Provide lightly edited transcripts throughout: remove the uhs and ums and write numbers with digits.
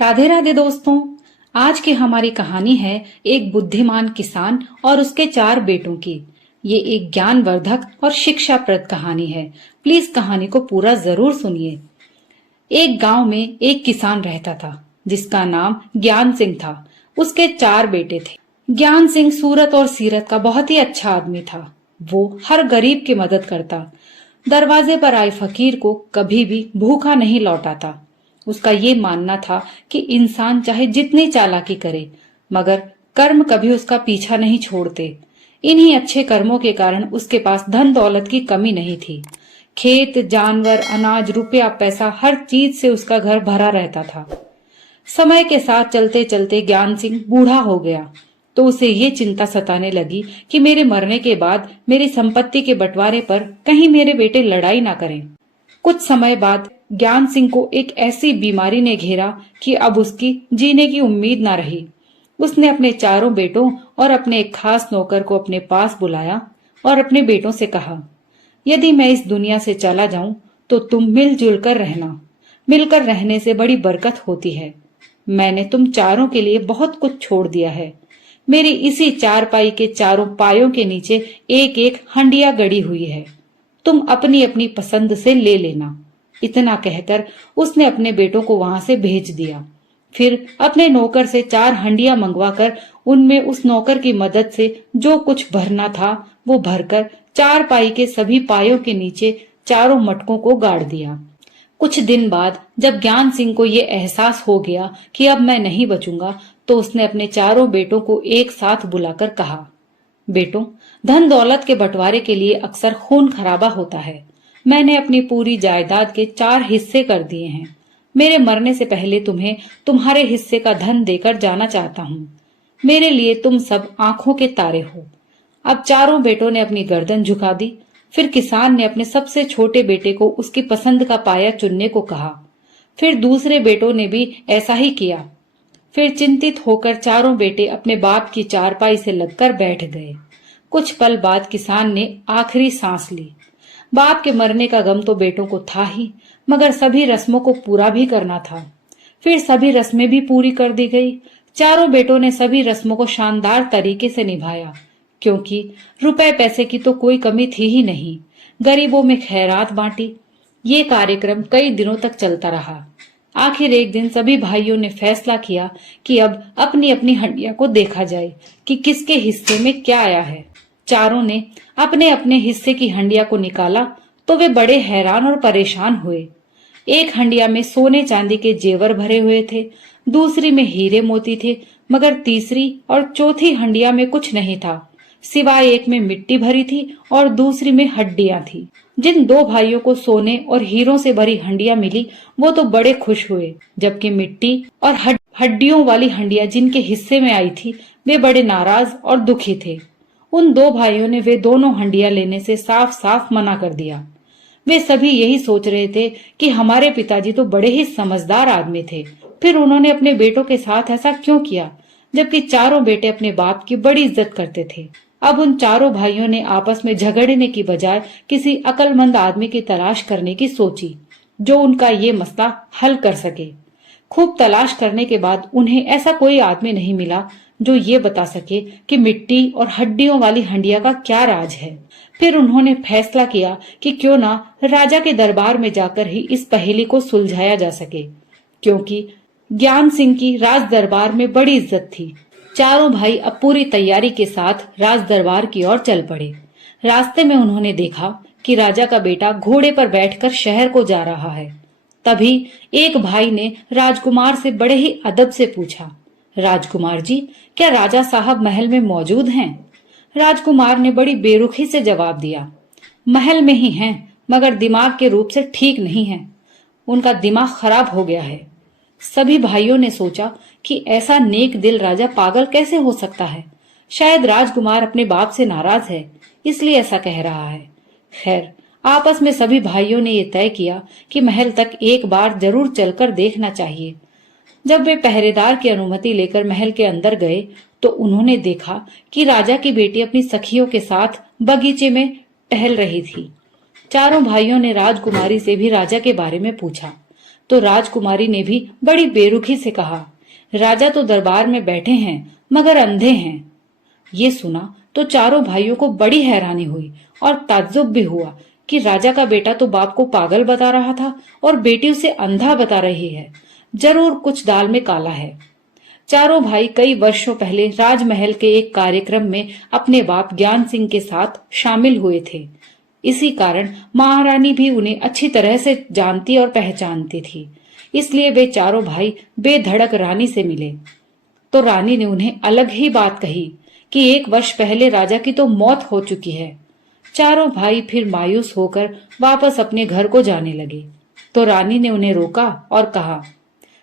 राधे राधे दोस्तों। आज की हमारी कहानी है एक बुद्धिमान किसान और उसके 4 बेटों की। ये एक ज्ञानवर्धक और शिक्षाप्रद कहानी है। प्लीज कहानी को पूरा जरूर सुनिए। एक गांव में एक किसान रहता था जिसका नाम ज्ञान सिंह था। उसके 4 बेटे थे। ज्ञान सिंह सूरत और सीरत का बहुत ही अच्छा आदमी था। वो हर गरीब की मदद करता, दरवाजे पर आए फकीर को कभी भी भूखा नहीं लौटाता। उसका ये मानना था कि इंसान चाहे जितनी चालाकी करे मगर कर्म कभी उसका पीछा नहीं छोड़ते। इन्हीं अच्छे कर्मों के कारण उसके पास धन दौलत की कमी नहीं थी। खेत, जानवर, अनाज, रुपया, पैसा, हर चीज से उसका घर भरा रहता था। समय के साथ चलते चलते ज्ञान सिंह बूढ़ा हो गया तो उसे ये चिंता सताने लगी कि मेरे मरने के बाद मेरी संपत्ति के बंटवारे पर कहीं मेरे बेटे लड़ाई ना करें। कुछ समय बाद ज्ञान सिंह को एक ऐसी बीमारी ने घेरा कि अब उसकी जीने की उम्मीद ना रही। उसने अपने 4 बेटों और अपने एक खास नौकर को अपने पास बुलाया और अपने बेटों से कहा, यदि मैं इस दुनिया से चला जाऊं तो तुम मिलजुल कर रहना। मिलकर रहने से बड़ी बरकत होती है। मैंने तुम चारों के लिए बहुत कुछ छोड़ दिया है। मेरी इसी चारपाई के चारों पायों के नीचे एक एक हंडिया गड़ी हुई है। तुम अपनी अपनी पसंद से ले लेना। इतना कहकर उसने अपने बेटों को वहां से भेज दिया। फिर अपने नौकर से 4 हंडिया मंगवाकर उनमें उस नौकर की मदद से जो कुछ भरना था वो भरकर चारपाई के सभी पायों के नीचे चारों मटकों को गाड़ दिया। कुछ दिन बाद जब ज्ञान सिंह को ये एहसास हो गया कि अब मैं नहीं बचूंगा तो उसने अपने 4 बेटों को एक साथ बुलाकर कहा, बेटों, धन दौलत के बंटवारे के लिए अक्सर खून खराबा होता है। मैंने अपनी पूरी जायदाद के 4 हिस्से कर दिए हैं। मेरे मरने से पहले तुम्हें तुम्हारे हिस्से का धन देकर जाना चाहता हूँ। मेरे लिए तुम सब आंखों के तारे हो। अब 4 बेटों ने अपनी गर्दन झुका दी। फिर किसान ने अपने सबसे छोटे बेटे को उसकी पसंद का पाया चुनने को कहा। फिर दूसरे बेटों ने भी ऐसा ही किया। फिर चिंतित होकर 4 बेटे अपने बाप की चारपाई से लगकर बैठ गए। कुछ पल बाद किसान ने आखिरी सांस ली। बाप के मरने का गम तो बेटों को था ही, मगर सभी रस्मों को पूरा भी करना था। फिर सभी रस्में भी पूरी कर दी गई। 4 बेटों ने सभी रस्मों को शानदार तरीके से निभाया, क्योंकि रुपए पैसे की तो कोई कमी थी ही नहीं। गरीबों में खैरात बांटी। ये कार्यक्रम कई दिनों तक चलता रहा। आखिर एक दिन सभी भाइयों ने फैसला किया कि अब अपनी अपनी हंडिया को देखा जाए कि किसके हिस्से में क्या आया है। चारों ने अपने अपने हिस्से की हंडिया को निकाला तो वे बड़े हैरान और परेशान हुए। एक हंडिया में सोने चांदी के जेवर भरे हुए थे, दूसरी में हीरे मोती थे, मगर तीसरी और चौथी हंडिया में कुछ नहीं था, सिवाय एक में मिट्टी भरी थी और दूसरी में हड्डियां थी। जिन 2 भाइयों को सोने और हीरों से भरी हंडिया मिली वो तो बड़े खुश हुए, जबकि मिट्टी और हड्डियों वाली हंडिया जिनके हिस्से में आई थी वे बड़े नाराज और दुखी थे। उन 2 भाइयों ने वे दोनों हंडिया लेने से साफ साफ मना कर दिया। वे सभी यही सोच रहे थे कि हमारे पिताजी तो बड़े ही समझदार आदमी थे, फिर उन्होंने अपने बेटों के साथ ऐसा क्यों किया, जबकि 4 बेटे अपने बाप की बड़ी इज्जत करते थे। अब उन 4 भाइयों ने आपस में झगड़ने की बजाय किसी अक्लमंद आदमी की तलाश करने की सोची जो उनका ये मसला हल कर सके। खूब तलाश करने के बाद उन्हें ऐसा कोई आदमी नहीं मिला जो ये बता सके कि मिट्टी और हड्डियों वाली हंडिया का क्या राज है। फिर उन्होंने फैसला किया कि क्यों ना राजा के दरबार में जाकर ही इस पहेली को सुलझाया जा सके, क्योंकि ज्ञान सिंह की राज दरबार में बड़ी इज्जत थी। 4 भाई अब पूरी तैयारी के साथ राज दरबार की ओर चल पड़े। रास्ते में उन्होंने देखा कि राजा का बेटा घोड़े पर बैठकर शहर को जा रहा है। तभी एक भाई ने राजकुमार से बड़े ही अदब से पूछा, राजकुमार जी, क्या राजा साहब महल में मौजूद हैं? राजकुमार ने बड़ी बेरुखी से जवाब दिया, महल में ही हैं, मगर दिमाग के रूप से ठीक नहीं है। उनका दिमाग खराब हो गया है। सभी भाइयों ने सोचा कि ऐसा नेक दिल राजा पागल कैसे हो सकता है। शायद राजकुमार अपने बाप से नाराज है, इसलिए ऐसा कह रहा है। खैर, आपस में सभी भाइयों ने यह तय किया कि महल तक एक बार जरूर चलकर देखना चाहिए। जब वे पहरेदार की अनुमति लेकर महल के अंदर गए तो उन्होंने देखा कि राजा की बेटी अपनी सखियों के साथ बगीचे में टहल रही थी। 4 भाइयों ने राजकुमारी से भी राजा के बारे में पूछा, तो राजकुमारी ने भी बड़ी बेरुखी से कहा, राजा तो दरबार में बैठे हैं मगर अंधे हैं। ये सुना तो चारों भाइयों को बड़ी हैरानी हुई और ताज्जुब भी हुआ कि राजा का बेटा तो बाप को पागल बता रहा था और बेटी उसे अंधा बता रही है। जरूर कुछ दाल में काला है। चारों भाई कई वर्षों पहले राजमहल के एक कार्यक्रम में अपने बाप ज्ञान सिंह के साथ शामिल हुए थे। इसी कारण महारानी भी उन्हें अच्छी तरह से जानती और पहचानती थी। इसलिए वे चारों भाई बेधड़क रानी से मिले तो रानी ने उन्हें अलग ही बात कही कि 1 वर्ष पहले राजा की तो मौत हो चुकी है। चारों भाई फिर मायूस होकर वापस अपने घर को जाने लगे तो रानी ने उन्हें रोका और कहा,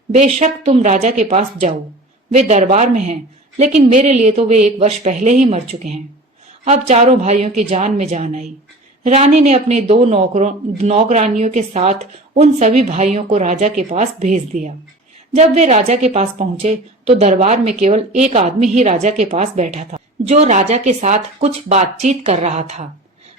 बेशक तुम राजा के पास जाओ, वे दरबार में हैं, लेकिन मेरे लिए तो वे 1 वर्ष पहले ही मर चुके हैं। अब चारों भाइयों की जान में जान आई। रानी ने अपने 2 नौकरानियों के साथ उन सभी भाइयों को राजा के पास भेज दिया। जब वे राजा के पास पहुंचे तो दरबार में केवल एक आदमी ही राजा के पास बैठा था, जो राजा के साथ कुछ बातचीत कर रहा था।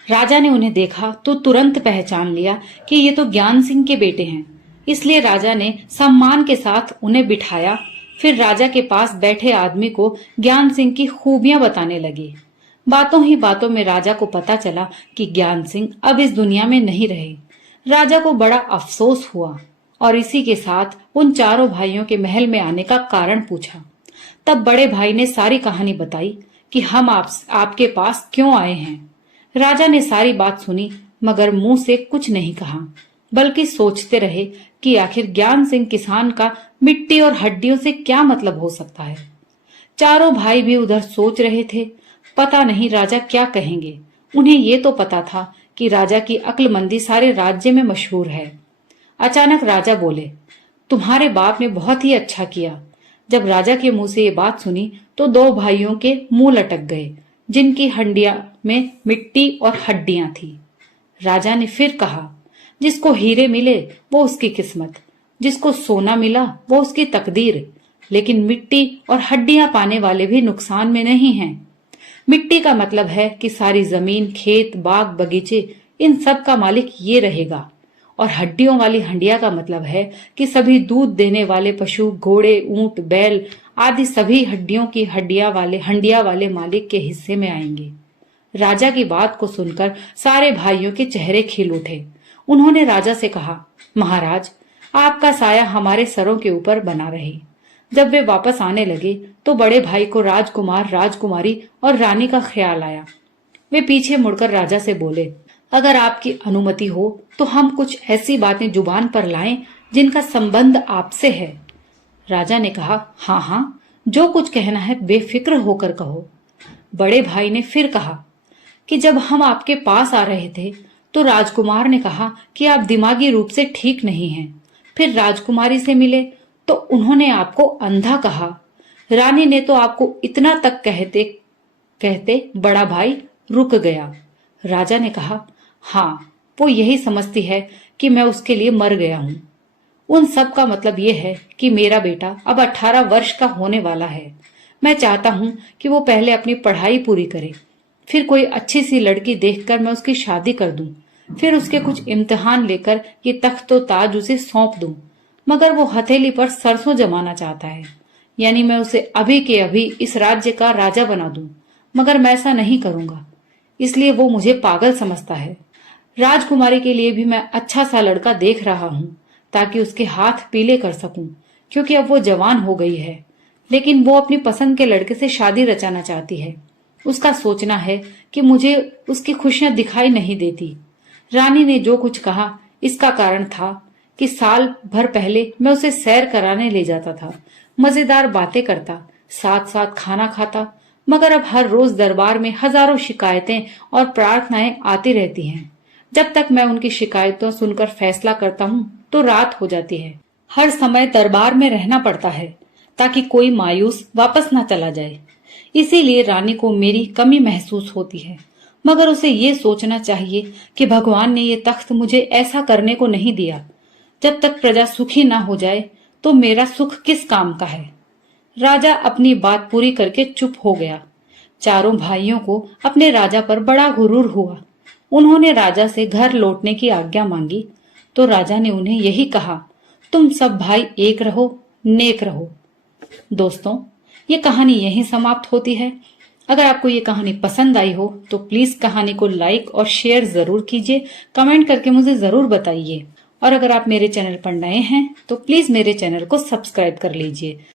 राजा ने उन्हें देखा तो तुरंत पहचान लिया कि ये तो ज्ञान सिंह के बेटे हैं। इसलिए राजा ने सम्मान के साथ उन्हें बिठाया। फिर राजा के पास बैठे आदमी को ज्ञान सिंह की खूबियां बताने लगे। बातों ही बातों में राजा को पता चला कि ज्ञान सिंह अब इस दुनिया में नहीं रहे। राजा को बड़ा अफसोस हुआ और इसी के साथ उन चारों भाइयों के महल में आने का कारण पूछा। तब बड़े भाई ने सारी कहानी बताई कि हम आपके पास क्यों आए हैं। राजा ने सारी बात सुनी मगर मुंह से कुछ नहीं कहा, बल्कि सोचते रहे कि आखिर ज्ञान सिंह किसान का मिट्टी और हड्डियों से क्या मतलब हो सकता है। चारों भाई भी उधर सोच रहे थे, पता नहीं राजा क्या कहेंगे। उन्हें ये तो पता था कि राजा की अक्लमंदी सारे राज्य में मशहूर है। अचानक राजा बोले, तुम्हारे बाप ने बहुत ही अच्छा किया। जब राजा के मुंह से ये बात सुनी तो 2 भाइयों के मुंह लटक गए, जिनकी हंडिया में मिट्टी और हड्डियां थी। राजा ने फिर कहा, जिसको हीरे मिले वो उसकी किस्मत, जिसको सोना मिला वो उसकी तकदीर, लेकिन मिट्टी और हड्डियां पाने वाले भी नुकसान में नहीं हैं। मिट्टी का मतलब है कि सारी जमीन, खेत, बाग, बगीचे, इन सब का मालिक ये रहेगा। और हड्डियों वाली हंडिया का मतलब है कि सभी दूध देने वाले पशु, घोड़े, ऊंट, बैल आदि सभी हड्डियों की हंडिया वाले मालिक के हिस्से में आएंगे। राजा की बात को सुनकर सारे भाइयों के चेहरे खिल उठे। उन्होंने राजा से कहा, महाराज, आपका साया हमारे सरों के ऊपर बना रहे। जब वे वापस आने लगे तो बड़े भाई को राजकुमार, राजकुमारी और रानी का ख्याल आया। वे पीछे मुड़कर राजा से बोले, अगर आपकी अनुमति हो तो हम कुछ ऐसी बातें जुबान पर लाएं जिनका संबंध आपसे है। राजा ने कहा, हाँ हाँ, जो कुछ कहना है बेफिक्र होकर कहो। बड़े भाई ने फिर कहा कि जब हम आपके पास आ रहे थे तो राजकुमार ने कहा कि आप दिमागी रूप से ठीक नहीं हैं। फिर राजकुमारी से मिले तो उन्होंने आपको अंधा कहा। रानी ने तो आपको इतना तक कहते कहते बड़ा भाई रुक गया। राजा ने कहा, हाँ, वो यही समझती है कि मैं उसके लिए मर गया हूँ। उन सब का मतलब ये है कि मेरा बेटा अब 18 वर्ष का होने वाला है। मैं चाहता हूँ कि वो पहले अपनी पढ़ाई पूरी करे, फिर कोई अच्छी सी लड़की देखकर मैं उसकी शादी कर दूं, फिर उसके कुछ इम्तिहान लेकर ये तख्त व ताज उसे सौंप दूं। मगर वो हथेली पर सरसों जमाना चाहता है, यानी मैं उसे अभी के अभी इस राज्य का राजा बना दूं। मगर मैं ऐसा नहीं करूंगा, इसलिए वो मुझे पागल समझता है। राजकुमारी के लिए भी मैं अच्छा सा लड़का देख रहा हूँ ताकि उसके हाथ पीले कर सकूं, क्योंकि अब वो जवान हो गई है। लेकिन वो अपनी पसंद के लड़के से शादी रचाना चाहती है। उसका सोचना है कि मुझे उसकी खुशियां दिखाई नहीं देती। रानी ने जो कुछ कहा इसका कारण था कि साल भर पहले मैं उसे सैर कराने ले जाता था, मजेदार बातें करता, साथ साथ खाना खाता। मगर अब हर रोज दरबार में हजारों शिकायतें और प्रार्थनाएं आती रहती हैं। जब तक मैं उनकी शिकायतों सुनकर फैसला करता हूँ तो रात हो जाती है। हर समय दरबार में रहना पड़ता है ताकि कोई मायूस वापस ना चला जाए। इसीलिए रानी को मेरी कमी महसूस होती है। मगर उसे ये सोचना चाहिए कि भगवान ने ये तख्त मुझे ऐसा करने को नहीं दिया। जब तक प्रजा सुखी ना हो जाए तो मेरा सुख किस काम का है। राजा अपनी बात पूरी करके चुप हो गया। चारों भाइयों को अपने राजा पर बड़ा गुरूर हुआ। उन्होंने राजा से घर लौटने की आज्ञा मांगी तो राजा ने उन्हें यही कहा, तुम सब भाई एक रहो, नेक रहो। दोस्तों, ये कहानी यहीं समाप्त होती है। अगर आपको ये कहानी पसंद आई हो तो प्लीज कहानी को लाइक और शेयर जरूर कीजिए, कमेंट करके मुझे जरूर बताइए। और अगर आप मेरे चैनल पर नए हैं तो प्लीज मेरे चैनल को सब्सक्राइब कर लीजिए।